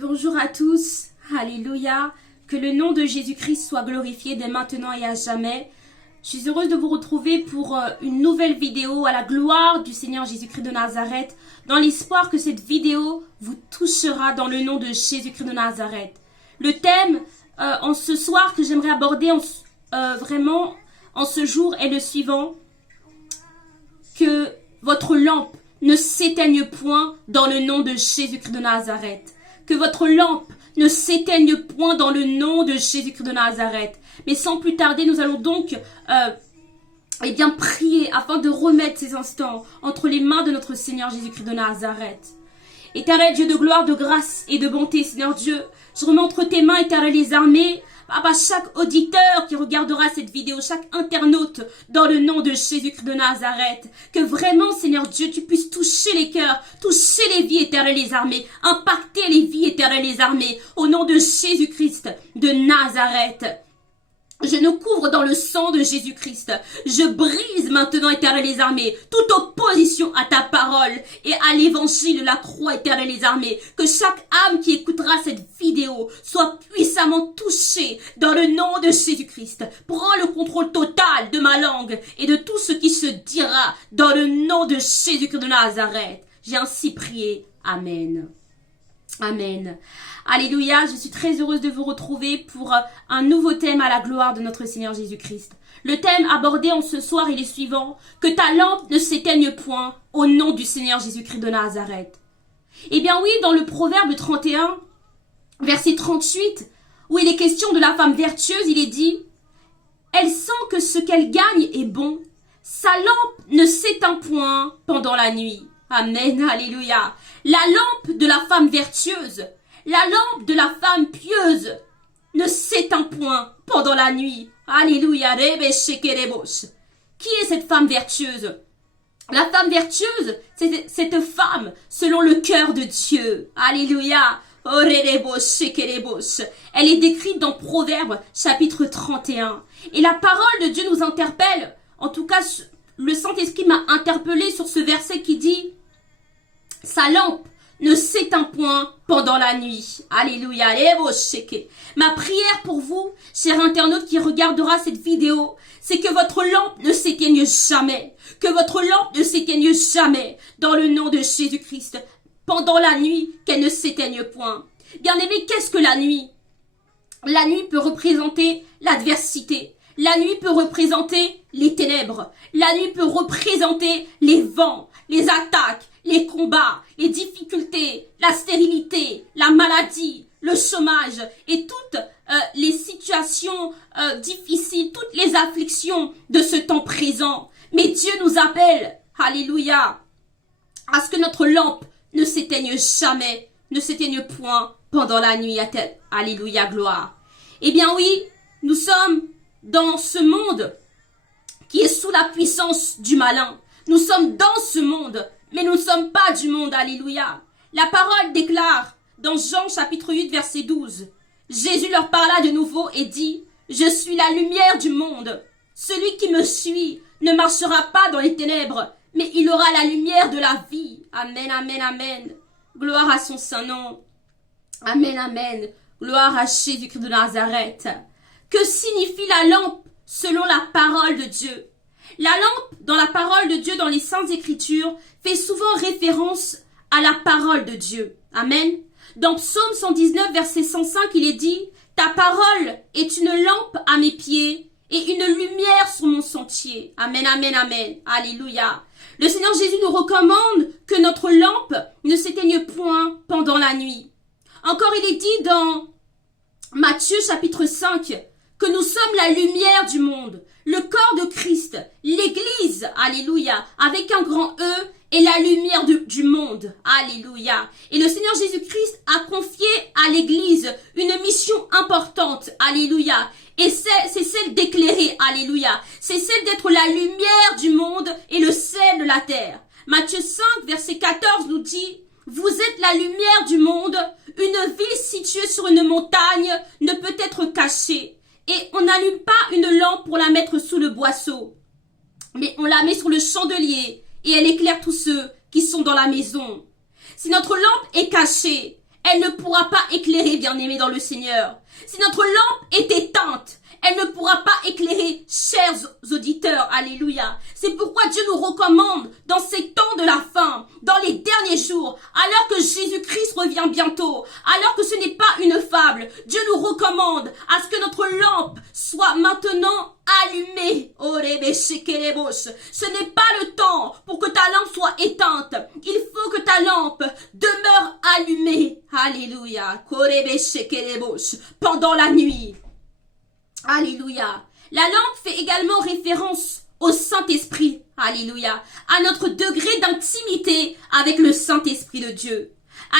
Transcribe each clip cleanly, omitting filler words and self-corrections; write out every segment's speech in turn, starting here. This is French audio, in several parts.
Bonjour à tous, alléluia, que le nom de Jésus-Christ soit glorifié dès maintenant et à jamais. Je suis heureuse de vous retrouver pour une nouvelle vidéo à la gloire du Seigneur Jésus-Christ de Nazareth, dans l'espoir que cette vidéo vous touchera dans le nom de Jésus-Christ de Nazareth. Le thème en ce soir que j'aimerais aborder vraiment en ce jour est le suivant: que votre lampe ne s'éteigne point dans le nom de Jésus-Christ de Nazareth. Que votre lampe ne s'éteigne point dans le nom de Jésus-Christ de Nazareth. Mais sans plus tarder, nous allons donc prier afin de remettre ces instants entre les mains de notre Seigneur Jésus-Christ de Nazareth. Éternel Dieu de gloire, de grâce et de bonté, Seigneur Dieu, je remets entre tes mains, Éternel les armées, Papa, chaque auditeur qui regardera cette vidéo, chaque internaute, dans le nom de Jésus-Christ de Nazareth, que vraiment, Seigneur Dieu, tu puisses toucher les cœurs, toucher les vies, Éternel les armées, impacter les vies, Éternel les armées, au nom de Jésus-Christ de Nazareth. Je nous couvre dans le sang de Jésus-Christ. Je brise maintenant, Éternel les armées, toute opposition à ta parole et à l'évangile de la croix, Éternel les armées. Que chaque âme qui écoutera cette vidéo soit puissamment touchée dans le nom de Jésus-Christ. Prends le contrôle total de ma langue et de tout ce qui se dira dans le nom de Jésus-Christ de Nazareth. J'ai ainsi prié. Amen. Amen. Alléluia, je suis très heureuse de vous retrouver pour un nouveau thème à la gloire de notre Seigneur Jésus-Christ. Le thème abordé en ce soir est le suivant: que ta lampe ne s'éteigne point au nom du Seigneur Jésus-Christ de Nazareth. Eh bien oui, dans le Proverbe 31, verset 38, où il est question de la femme vertueuse, il est dit: elle sent que ce qu'elle gagne est bon, sa lampe ne s'éteint point pendant la nuit. Amen, alléluia. La lampe de la femme vertueuse, la lampe de la femme pieuse ne s'éteint point pendant la nuit. Alléluia. Qui est cette femme vertueuse? La femme vertueuse, c'est cette femme selon le cœur de Dieu. Alléluia. Elle est décrite dans Proverbe chapitre 31. Et la parole de Dieu nous interpelle. En tout cas, le Saint-Esprit m'a interpellé sur ce verset qui dit: sa lampe ne s'éteint point pendant la nuit. Alléluia. Ma prière pour vous, chers internautes qui regardera cette vidéo, c'est que votre lampe ne s'éteigne jamais. Que votre lampe ne s'éteigne jamais dans le nom de Jésus-Christ. Pendant la nuit, qu'elle ne s'éteigne point. Bien-aimés, qu'est-ce que la nuit? La nuit peut représenter l'adversité. La nuit peut représenter les ténèbres. La nuit peut représenter les vents, les attaques, les combats, les difficultés, la stérilité, la maladie, le chômage et toutes les situations difficiles, toutes les afflictions de ce temps présent. Mais Dieu nous appelle, alléluia, à ce que notre lampe ne s'éteigne jamais, ne s'éteigne point pendant la nuit. Alléluia, gloire. Eh bien oui, nous sommes dans ce monde qui est sous la puissance du malin. Nous sommes dans ce monde, mais nous ne sommes pas du monde. Alléluia. La parole déclare dans Jean chapitre 8 verset 12. Jésus leur parla de nouveau et dit: je suis la lumière du monde. Celui qui me suit ne marchera pas dans les ténèbres, mais il aura la lumière de la vie. Amen, amen, amen. Gloire à son saint nom. Amen, amen. Gloire à Jésus-Christ de Nazareth. Que signifie la lampe selon la parole de Dieu? La lampe, dans la parole de Dieu, dans les Saintes Écritures, fait souvent référence à la parole de Dieu. Amen. Dans Psaume 119, verset 105, il est dit: ta parole est une lampe à mes pieds et une lumière sur mon sentier. Amen, amen, amen. Alléluia. Le Seigneur Jésus nous recommande que notre lampe ne s'éteigne point pendant la nuit. Encore, il est dit dans Matthieu chapitre 5 que nous sommes la lumière du monde, le corps de Christ, l'Église, alléluia, avec un grand E, est la lumière du monde, alléluia. Et le Seigneur Jésus-Christ a confié à l'Église une mission importante, alléluia. Et c'est celle d'éclairer, alléluia. C'est celle d'être la lumière du monde et le sel de la terre. Matthieu 5, verset 14 nous dit: vous êtes la lumière du monde, une ville située sur une montagne ne peut être cachée. Et on n'allume pas une lampe pour la mettre sous le boisseau, mais on la met sur le chandelier et elle éclaire tous ceux qui sont dans la maison. Si notre lampe est cachée, elle ne pourra pas éclairer, bien-aimés dans le Seigneur. Si notre lampe est éteinte, elle ne pourra pas éclairer, chers auditeurs, alléluia. C'est pourquoi Dieu nous recommande, dans ces temps de la fin, dans les derniers jours, alors que Jésus-Christ revient bientôt, alors que ce n'est pas une fable, Dieu nous recommande à ce que notre lampe soit maintenant allumée. Ce n'est pas le temps pour que ta lampe soit éteinte. Il faut que ta lampe demeure allumée. Alléluia. Pendant la nuit. Alléluia. La lampe fait également référence au Saint-Esprit. Alléluia. À notre degré d'intimité avec le Saint-Esprit de Dieu.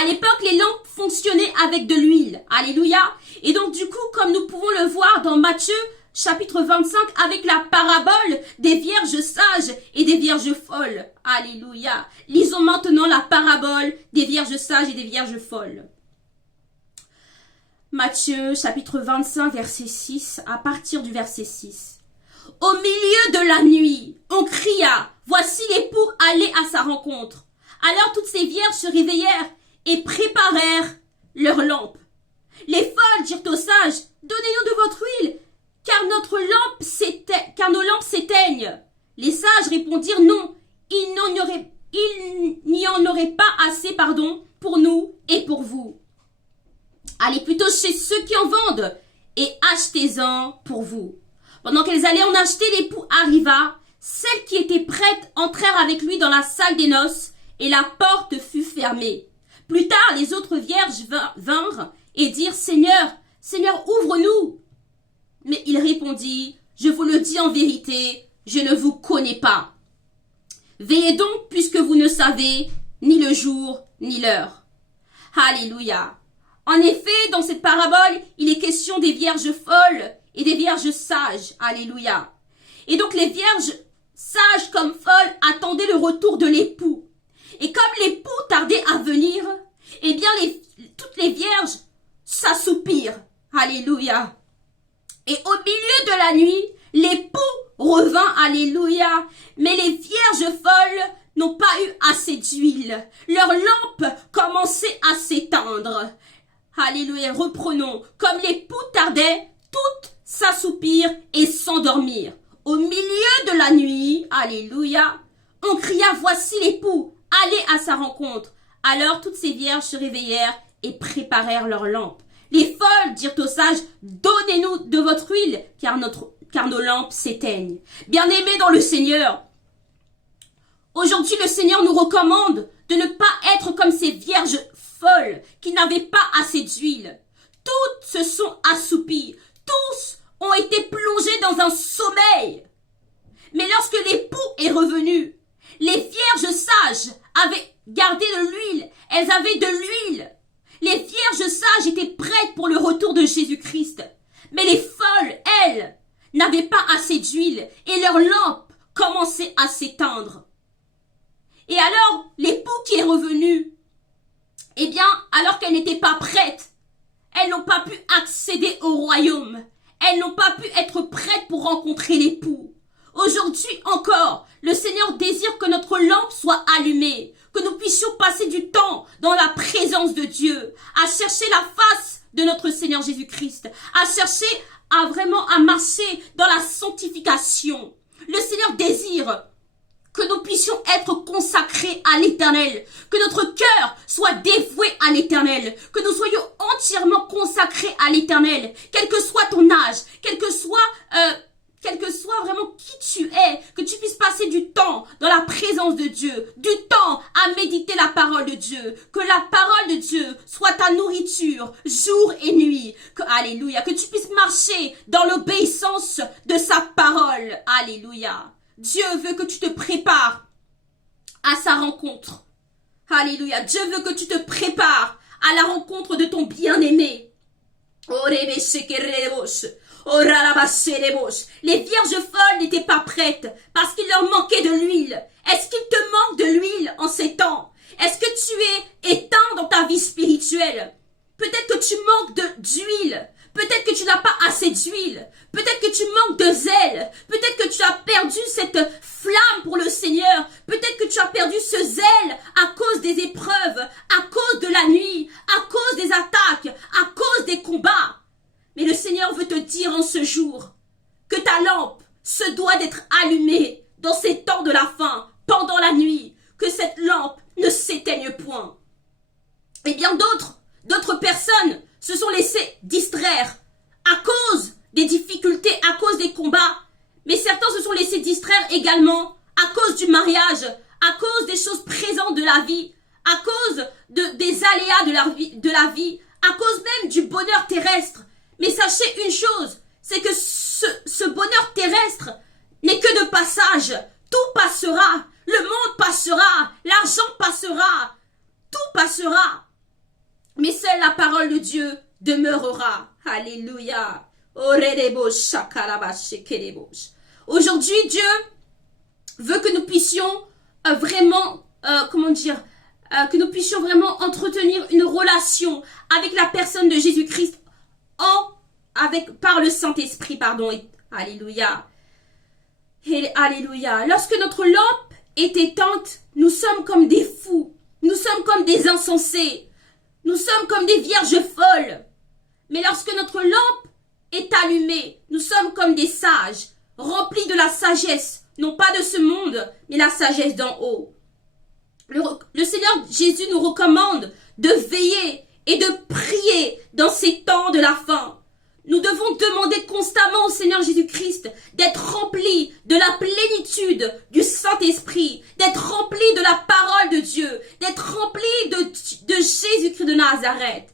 À l'époque, les lampes fonctionnaient avec de l'huile. Alléluia. Et donc, du coup, comme nous pouvons le voir dans Matthieu, chapitre 25, avec la parabole des vierges sages et des vierges folles. Alléluia. Lisons maintenant la parabole des vierges sages et des vierges folles. Matthieu, chapitre 25, verset 6, à partir du verset 6. Au milieu de la nuit, on cria, voici l'époux allé à sa rencontre. Alors toutes ces vierges se réveillèrent et préparèrent leurs lampes. Les folles dirent aux sages, donnez-nous de votre huile, car nos lampes s'éteignent. Les sages répondirent non, il n'y en aurait pas assez, pour nous et pour vous. Allez plutôt chez ceux qui en vendent et achetez-en pour vous. Pendant qu'elles allaient en acheter, l'époux arriva. Celles qui étaient prêtes entrèrent avec lui dans la salle des noces et la porte fut fermée. Plus tard, les autres vierges vinrent et dirent, Seigneur, ouvre-nous. Mais il répondit, je vous le dis en vérité, je ne vous connais pas. Veillez donc puisque vous ne savez ni le jour ni l'heure. Alléluia. En effet, dans cette parabole, il est question des vierges folles et des vierges sages. Alléluia. Et donc les vierges sages comme folles attendaient le retour de l'époux. Et comme l'époux tardait à venir, eh bien toutes les vierges s'assoupirent. Alléluia. Et au milieu de la nuit, l'époux revint. Alléluia. Mais les vierges folles n'ont pas eu assez d'huile. Leurs lampes commençaient à s'éteindre. Alléluia, reprenons. Comme l'époux tardait, toutes s'assoupirent et s'endormirent. Au milieu de la nuit, alléluia, on cria, voici l'époux, allez à sa rencontre. Alors toutes ces vierges se réveillèrent et préparèrent leurs lampes. Les folles dirent aux sages, donnez-nous de votre huile, car nos lampes s'éteignent. Bien-aimés dans le Seigneur, aujourd'hui le Seigneur nous recommande de ne pas être comme ces vierges folles qui n'avaient pas assez d'huile. Toutes se sont assoupies. Tous ont été plongés dans un sommeil. Mais lorsque l'époux est revenu, les vierges sages avaient gardé de l'huile. Elles avaient de l'huile. Les vierges sages étaient prêtes pour le retour de Jésus-Christ. Mais les folles, elles, n'avaient pas assez d'huile et leurs lampes commençaient à s'éteindre. Et alors, l'époux qui est revenu, eh bien, alors qu'elles n'étaient pas prêtes, elles n'ont pas pu accéder au royaume. Elles n'ont pas pu être prêtes pour rencontrer l'époux. Aujourd'hui encore, le Seigneur désire que notre lampe soit allumée, que nous puissions passer du temps dans la présence de Dieu, à chercher la face de notre Seigneur Jésus-Christ, à chercher à marcher dans la sanctification. Le Seigneur désire que nous puissions être consacrés à l'Éternel, que notre cœur soit dévoué à l'Éternel, que nous soyons entièrement consacrés à l'Éternel, quel que soit ton âge, quel que soit vraiment qui tu es, que tu puisses passer du temps dans la présence de Dieu, du temps à méditer la parole de Dieu, que la parole de Dieu soit ta nourriture jour et nuit, alléluia, que tu puisses marcher dans l'obéissance de sa parole, alléluia. Dieu veut que tu te prépares à sa rencontre. Alléluia. Dieu veut que tu te prépares à la rencontre de ton bien-aimé. Les vierges folles n'étaient pas prêtes parce qu'il leur manquait de l'huile. Est-ce qu'il te manque de l'huile en ces temps? Est-ce que tu es éteint dans ta vie spirituelle? Peut-être que tu manques d'huile. Peut-être que tu n'as pas assez d'huile. Peut-être que tu manques de zèle. Peut-être que tu as perdu cette flamme pour le Seigneur. Peut-être que tu as perdu ce zèle à cause des épreuves, à cause de la nuit, à cause des attaques, à cause des combats. Mais le Seigneur veut te dire en ce jour que ta lampe se doit d'être allumée dans ces temps de la fin, pendant la nuit, que cette lampe ne s'éteigne point. Et bien d'autres personnes se sont laissées distraire à cause des difficultés, à cause des combats. Mais certains se sont laissés distraire également à cause du mariage, à cause des choses présentes de la vie, à cause des aléas de la vie, à cause même du bonheur terrestre. Mais sachez une chose, c'est que ce bonheur terrestre n'est que de passage. Tout passera, le monde passera, l'argent passera, tout passera. Mais seule la parole de Dieu demeurera. Alléluia. Aujourd'hui, Dieu veut que nous puissions vraiment, que nous puissions vraiment entretenir une relation avec la personne de Jésus-Christ par le Saint-Esprit, pardon. Alléluia. Alléluia. Lorsque notre lampe est éteinte, nous sommes comme des fous. Nous sommes comme des insensés. Nous sommes comme des vierges folles. Mais lorsque notre lampe est allumée, nous sommes comme des sages, remplis de la sagesse, non pas de ce monde, mais la sagesse d'en haut. Le Seigneur Jésus nous recommande de veiller et de prier dans ces temps de la fin. Nous devons demander constamment au Seigneur Jésus-Christ d'être remplis de la plénitude du Saint-Esprit, d'être remplis de la parole de Dieu, d'être remplis de Jésus-Christ de Nazareth.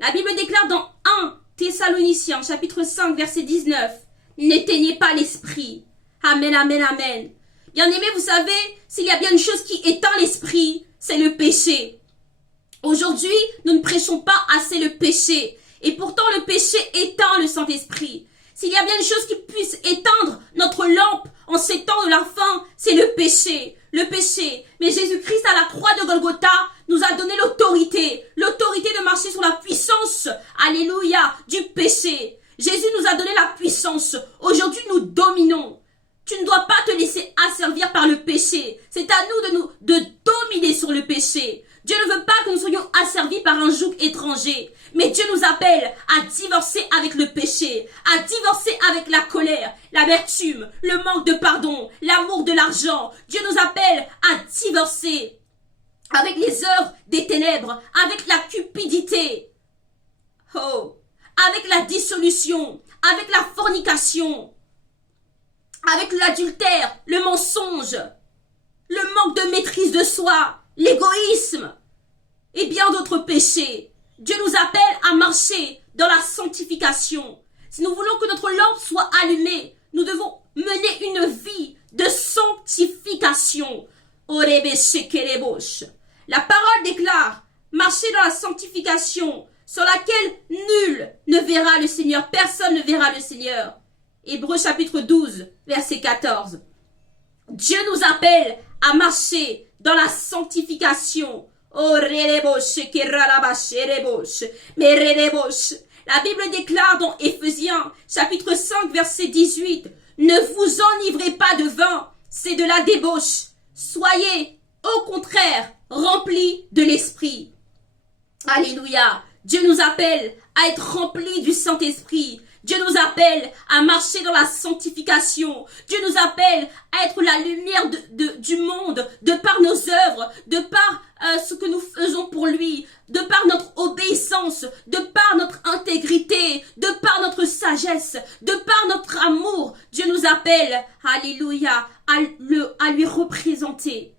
La Bible déclare dans 1 Thessaloniciens, chapitre 5, verset 19, « N'éteignez pas l'esprit. » Amen, amen, amen. Bien-aimés, vous savez, s'il y a bien une chose qui éteint l'esprit, c'est le péché. Aujourd'hui, nous ne prêchons pas assez le péché. Et pourtant, le péché éteint le Saint-Esprit. S'il y a bien une chose qui puisse éteindre notre lampe en ces temps de la fin, c'est le péché. Le péché. Mais Jésus-Christ, à la croix de Golgotha, nous a donné l'autorité. L'autorité de marcher sur la puissance, alléluia, du péché. Jésus nous a donné la puissance. Aujourd'hui, nous dominons. Tu ne dois pas te laisser asservir par le péché. C'est à nous de dominer sur le péché. Dieu ne veut pas que nous soyons asservis par un joug étranger. Mais Dieu nous appelle à divorcer avec le péché, à divorcer avec la colère, l'amertume, le manque de pardon, l'amour de l'argent. Dieu nous appelle à divorcer avec les œuvres des ténèbres, avec la cupidité, avec la dissolution, avec la fornication, avec l'adultère, le mensonge, le manque de maîtrise de soi, l'égoïsme et bien d'autres péchés. Dieu nous appelle à marcher dans la sanctification. Si nous voulons que notre lampe soit allumée, nous devons mener une vie de sanctification. La parole déclare, marcher dans la sanctification, sur laquelle nul ne verra le Seigneur, personne ne verra le Seigneur. Hébreux chapitre 12, verset 14. Dieu nous appelle à marcher dans la sanctification. La Bible déclare dans Éphésiens, chapitre 5, verset 18, « Ne vous enivrez pas de vin, c'est de la débauche. Soyez, au contraire, remplis de l'Esprit. » Alléluia. Dieu nous appelle à être remplis du Saint-Esprit. Dieu nous appelle à marcher dans la sanctification. Dieu nous appelle à être la lumière du monde, de par nos œuvres, de par ce que nous faisons pour lui, de par notre obéissance, de par notre intégrité, de par notre sagesse, de par notre amour. Dieu nous appelle, alléluia, à lui représenter.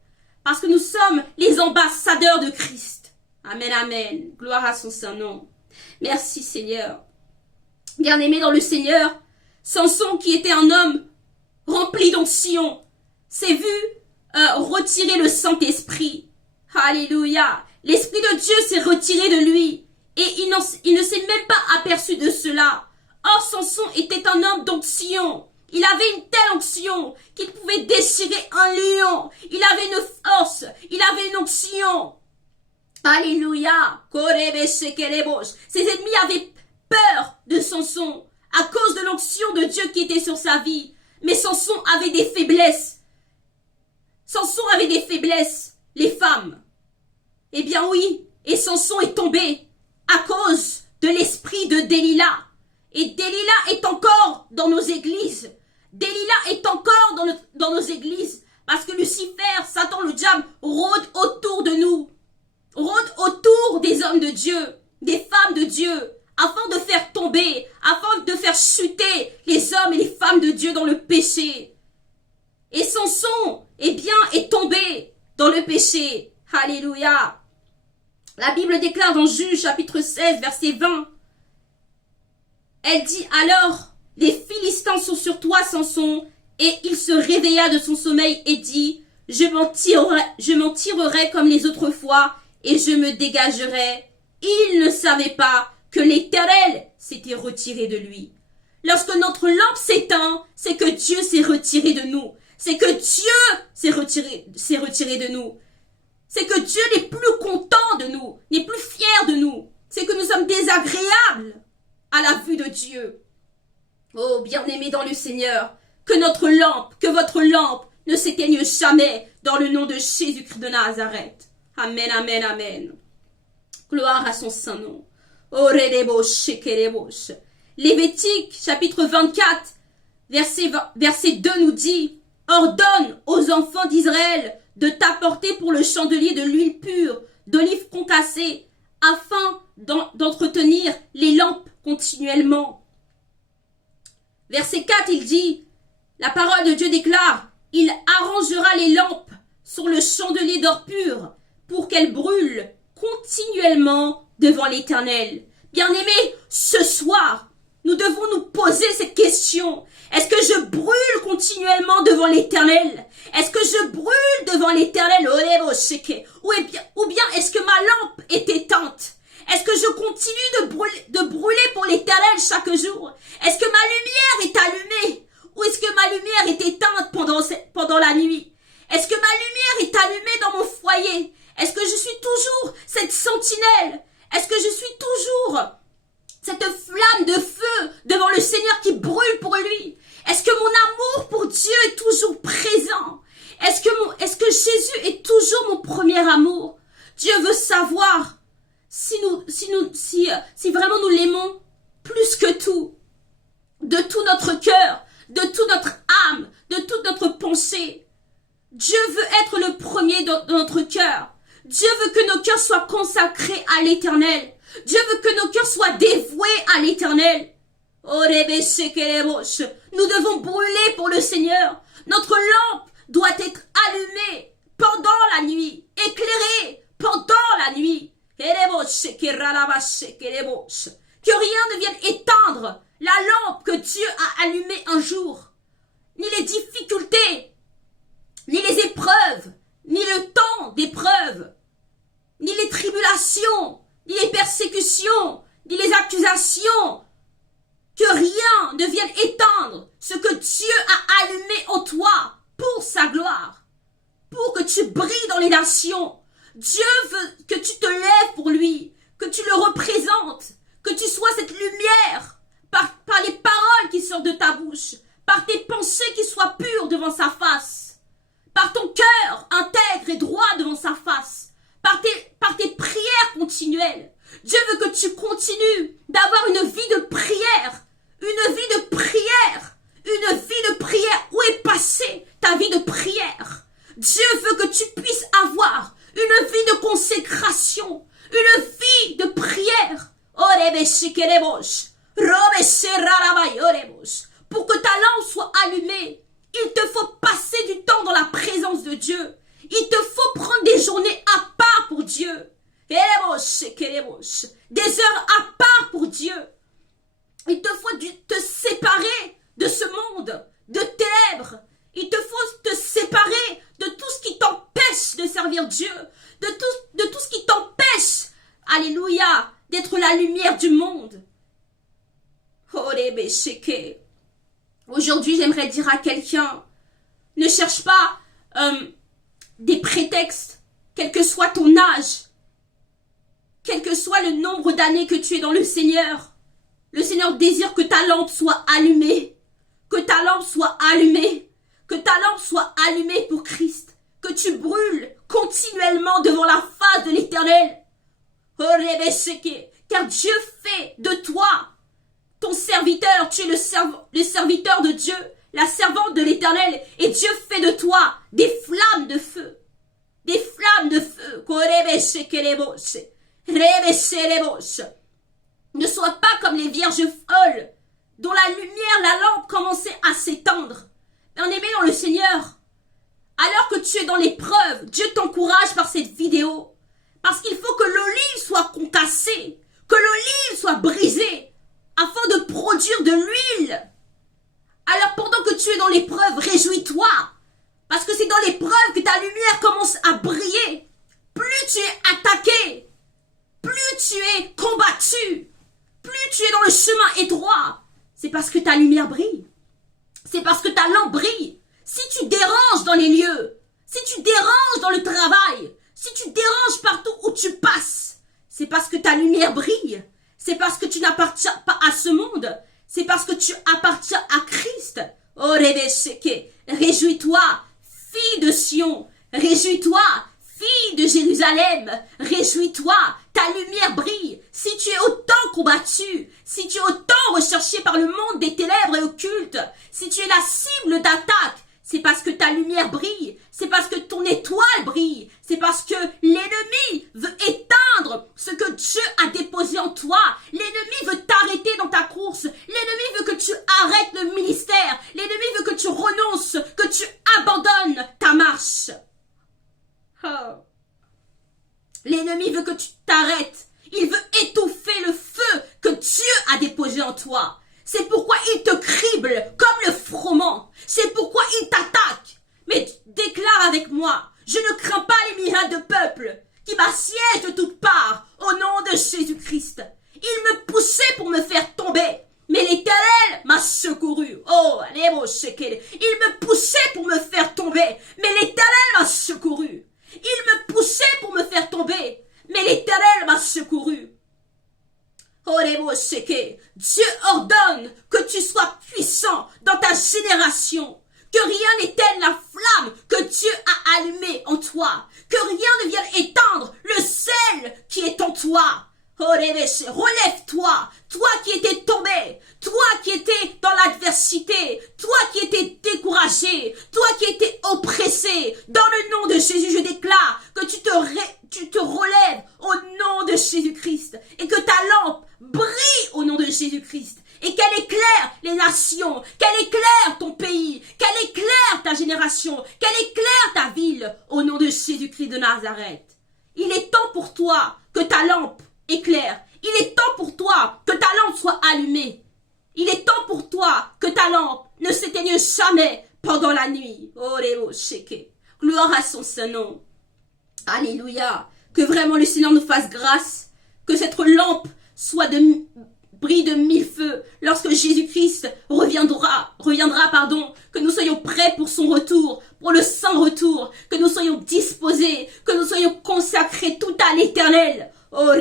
Parce que nous sommes les ambassadeurs de Christ. Amen, amen. Gloire à son saint nom. Merci Seigneur. Bien-aimé dans le Seigneur, Samson, qui était un homme rempli d'onction, s'est vu retirer le Saint-Esprit. Alléluia. L'Esprit de Dieu s'est retiré de lui et il ne s'est même pas aperçu de cela. Or, Samson était un homme d'onction. Il avait une telle onction qu'il pouvait déchirer un lion. Il avait une force, il avait une onction. Alléluia. Ses ennemis avaient peur de Samson à cause de l'onction de Dieu qui était sur sa vie. Mais Samson avait des faiblesses. Samson avait des faiblesses, les femmes. Eh bien oui, Et Samson est tombé à cause de l'esprit de Delilah. Et Delilah est encore dans nos églises. Delilah est encore dans nos églises. Parce que Lucifer, Satan, le diable, rôde autour de nous. Rôde autour des hommes de Dieu, des femmes de Dieu, afin de faire tomber, afin de faire chuter les hommes et les femmes de Dieu dans le péché. Et Samson, est tombé dans le péché. Alléluia. La Bible déclare dans Juge chapitre 16, verset 20. Elle dit alors, les Philistins sont sur toi, Samson. Et il se réveilla de son sommeil et dit, je m'en tirerai comme les autres fois et je me dégagerai. Il ne savait pas que l'Éternel s'était retiré de lui. Lorsque notre lampe s'éteint, c'est que Dieu s'est retiré de nous. C'est que Dieu s'est retiré de nous. C'est que Dieu n'est plus content de nous, n'est plus fier de nous. C'est que nous sommes désagréables à la vue de Dieu. Oh, bien-aimés dans le Seigneur, que notre lampe, que votre lampe ne s'éteigne jamais dans le nom de Jésus-Christ de Nazareth. Amen, amen, amen. Gloire à son saint nom. Lévitique, chapitre 24, verset 2 nous dit, ordonne aux enfants d'Israël de t'apporter pour le chandelier de l'huile pure, d'olive concassée, afin d'entretenir les lampes continuellement. Verset 4, il dit, la parole de Dieu déclare, il arrangera les lampes sur le chandelier d'or pur pour qu'elles brûlent continuellement devant l'Éternel. Bien-aimés, ce soir, nous devons nous poser cette question. Est-ce que je brûle continuellement devant l'Éternel? Est-ce que je brûle devant l'Éternel? Ou bien est-ce que ma lampe est éteinte? Est-ce que je continue de brûler pour l'Éternel chaque jour? Est-ce que ma lumière est allumée? Ou est-ce que ma lumière est éteinte pendant la nuit? Est-ce que ma lumière est allumée dans mon foyer? Est-ce que je suis toujours cette sentinelle? Est-ce que je suis toujours cette flamme de feu devant le Seigneur qui brûle pour lui? Est-ce que mon amour pour Dieu est toujours présent? Est-ce que Jésus est toujours mon premier amour? Dieu veut savoir si vraiment nous l'aimons plus que tout, de tout notre cœur, de toute notre âme, de toute notre pensée. Dieu veut être le premier dans notre cœur. Dieu veut que nos cœurs soient consacrés à l'Éternel. Dieu veut que nos cœurs soient dévoués à l'Éternel. Nous devons brûler pour le Seigneur. Notre lampe doit être allumée pendant la nuit, éclairée pendant la nuit. Que rien ne vienne éteindre la lampe que Dieu a allumée un jour. Ni les difficultés, ni les épreuves, ni le temps d'épreuve, ni les tribulations, ni les persécutions, ni les accusations. Que rien ne vienne éteindre ce que Dieu a allumé en toi pour sa gloire, pour que tu brilles dans les nations. Dieu veut que tu te lèves pour lui, que tu le représentes, que tu sois cette lumière par les paroles qui sortent de ta bouche, par tes pensées qui soient pures devant sa face, par ton cœur intègre et droit devant sa face, par tes prières continuelles. Dieu veut que tu continues d'avoir une vie de prière, une vie de prière, une vie de prière. Où est passée ta vie de prière? Dieu veut que tu puisses avoir une vie de consécration, une vie de prière. Pour que ta lampe soit allumée, il te faut passer du temps dans la présence de Dieu. Il te faut prendre des journées à part pour Dieu. Des heures à part pour Dieu. Il te faut te séparer de ce monde, de ténèbres. Il te faut te séparer de tout ce qui t'empêche de servir Dieu, de tout ce qui t'empêche, alléluia, d'être la lumière du monde. Aujourd'hui, j'aimerais dire à quelqu'un, ne cherche pas des prétextes, quel que soit ton âge, quel que soit le nombre d'années que tu es dans le Seigneur. Le Seigneur désire que ta lampe soit allumée, que ta lampe soit allumée, que ta lampe soit allumée pour Christ, que tu brûles continuellement devant la face de l'Éternel. Car Dieu fait de toi ton serviteur, tu es le serviteur de Dieu, la servante de l'Éternel, et Dieu fait de toi des flammes de feu. Des flammes de feu. Ne sois pas comme les vierges folles, dont la lumière, la lampe commençait à s'éteindre. Bien-aimé dans le Seigneur, alors que tu es dans l'épreuve, Dieu t'encourage par cette vidéo. Parce qu'il faut que l'olive soit concassée, que l'olive soit brisée, afin de produire de l'huile. Alors pendant que tu es dans l'épreuve, réjouis-toi. Parce que c'est dans l'épreuve que ta lumière commence à briller. Plus tu es attaqué, plus tu es combattu, plus tu es dans le chemin étroit, c'est parce que ta lumière brille. C'est parce que ta lampe brille. Si tu déranges dans les lieux, si tu déranges dans le travail, si tu déranges partout où tu passes, c'est parce que ta lumière brille. C'est parce que tu n'appartiens pas à ce monde. C'est parce que tu appartiens à Christ. Oh, réjouis-toi, fille de Sion. Réjouis-toi, fille de Jérusalem. Réjouis-toi, ta lumière brille. Si tu es autant combattu, si tu es autant recherché par le monde des ténèbres et occultes, si tu es la cible d'attaque, c'est parce que ta lumière brille, c'est parce que ton étoile brille, c'est parce que l'ennemi veut éteindre ce que Dieu a déposé en toi. L'ennemi veut t'arrêter dans ta course, l'ennemi veut que tu arrêtes le ministère, l'ennemi veut que tu renonces, que tu abandonnes ta marche. Oh. L'ennemi veut que tu t'arrêtes, il veut étouffer le feu que Dieu a déposé en toi. C'est pourquoi il te crible comme le froment. C'est pourquoi il t'attaque. Mais déclare avec moi, je ne crains pas les miracles de peuple qui m'assiègent de toutes parts au nom de Jésus-Christ. Il me poussait pour me faire tomber, mais l'Éternel m'a secouru. Oh, il me poussait pour me faire tomber, mais l'Éternel m'a secouru. Il me poussait pour me faire tomber, mais l'Éternel m'a secouru. Dieu ordonne que tu sois puissant dans ta génération, que rien n'éteigne la flamme que Dieu a allumée en toi, que rien ne vienne éteindre le sel qui est en toi. Relève-toi, toi qui étais tombé, toi qui étais dans l'adversité, toi qui étais découragé, toi qui étais oppressé. Dans le nom de Jésus, je déclare que tu te relèves au nom de Jésus-Christ et que ta lampe brille au nom de Jésus-Christ et qu'elle éclaire les nations, qu'elle éclaire ton pays, qu'elle éclaire ta génération, qu'elle éclaire ta ville au nom de Jésus-Christ de Nazareth. Il est temps pour toi que ta lampe éclaire. Il est temps pour toi que ta lampe soit allumée. Il est temps pour toi que ta lampe ne s'éteigne jamais pendant la nuit. Gloire à son Saint-Nom. Alléluia. Que vraiment le Seigneur nous fasse grâce. Que cette lampe soit brille de 1000 feux lorsque Jésus-Christ reviendra, que nous soyons prêts pour son retour, pour le saint retour, que nous soyons disposés, que nous soyons consacrés tout à l'Éternel. Oh,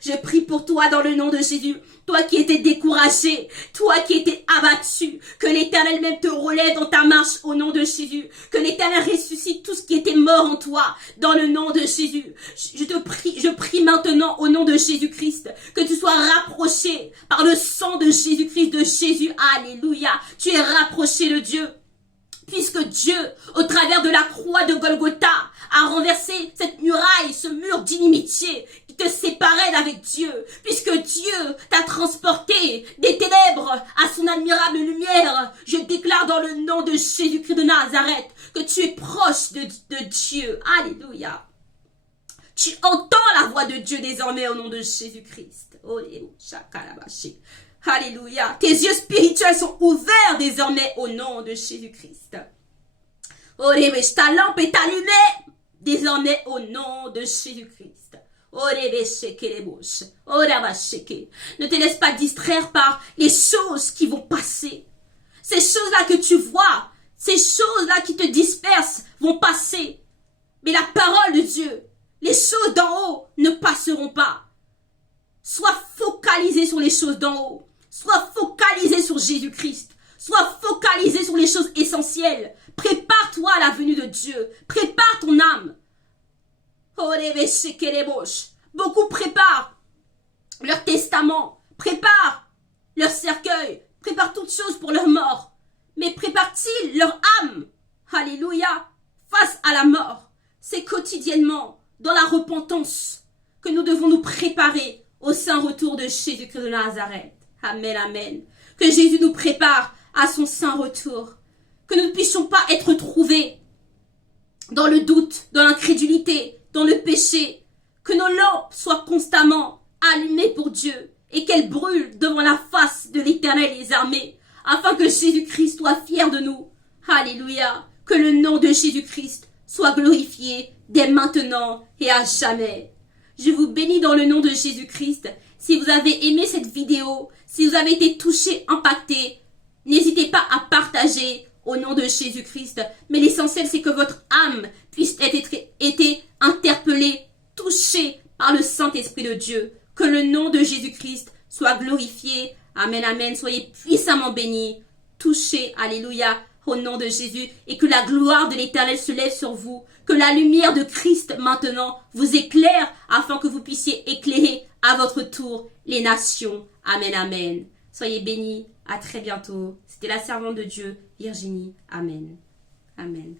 je prie pour toi dans le nom de Jésus. Toi qui étais découragé, toi qui étais abattu, que l'Éternel même te relève dans ta marche au nom de Jésus. Que l'Éternel ressuscite tout ce qui était mort en toi dans le nom de Jésus. Je prie maintenant au nom de Jésus-Christ que tu sois rapproché par le sang de Jésus-Christ, de Jésus. Alléluia. Tu es rapproché de Dieu. Puisque Dieu, au travers de la croix de Golgotha, a renversé cette muraille, ce mur d'inimitié qui te séparait d'avec Dieu. Puisque Dieu t'a transporté des ténèbres à son admirable lumière, je déclare dans le nom de Jésus-Christ de Nazareth que tu es proche de Dieu. Alléluia. Tu entends la voix de Dieu désormais au nom de Jésus-Christ. Alléluia. Tes yeux spirituels sont ouverts désormais au nom de Jésus-Christ. Ta lampe est allumée désormais au nom de Jésus-Christ. Ne te laisse pas distraire par les choses qui vont passer. Ces choses-là que tu vois, ces choses-là qui te dispersent vont passer. Mais la parole de Dieu, les choses d'en haut ne passeront pas. Sois focalisé sur les choses d'en haut. Sois focalisé Jésus-Christ. Sois focalisé sur les choses essentielles. Prépare-toi à la venue de Dieu. Prépare ton âme. Beaucoup préparent leur testament, préparent leur cercueil, préparent toutes choses pour leur mort. Mais préparent-ils leur âme, alléluia, face à la mort? C'est quotidiennement, dans la repentance, que nous devons nous préparer au saint retour de Jésus-Christ de Nazareth. Amen, amen. Que Jésus nous prépare à son saint retour. Que nous ne puissions pas être trouvés dans le doute, dans l'incrédulité, dans le péché. Que nos lampes soient constamment allumées pour Dieu et qu'elles brûlent devant la face de l'Éternel et des armées, afin que Jésus-Christ soit fier de nous. Alléluia. Que le nom de Jésus-Christ soit glorifié dès maintenant et à jamais. Je vous bénis dans le nom de Jésus-Christ. Si vous avez aimé cette vidéo, si vous avez été touché, impacté, n'hésitez pas à partager au nom de Jésus-Christ. Mais l'essentiel, c'est que votre âme puisse être interpellée, touchée par le Saint-Esprit de Dieu. Que le nom de Jésus-Christ soit glorifié. Amen, amen. Soyez puissamment bénis, touchés, alléluia, au nom de Jésus. Et que la gloire de l'Éternel se lève sur vous. Que la lumière de Christ maintenant vous éclaire afin que vous puissiez éclairer à votre tour les nations. Amen, amen. Soyez bénis. À très bientôt. C'était la servante de Dieu, Virginie. Amen. Amen.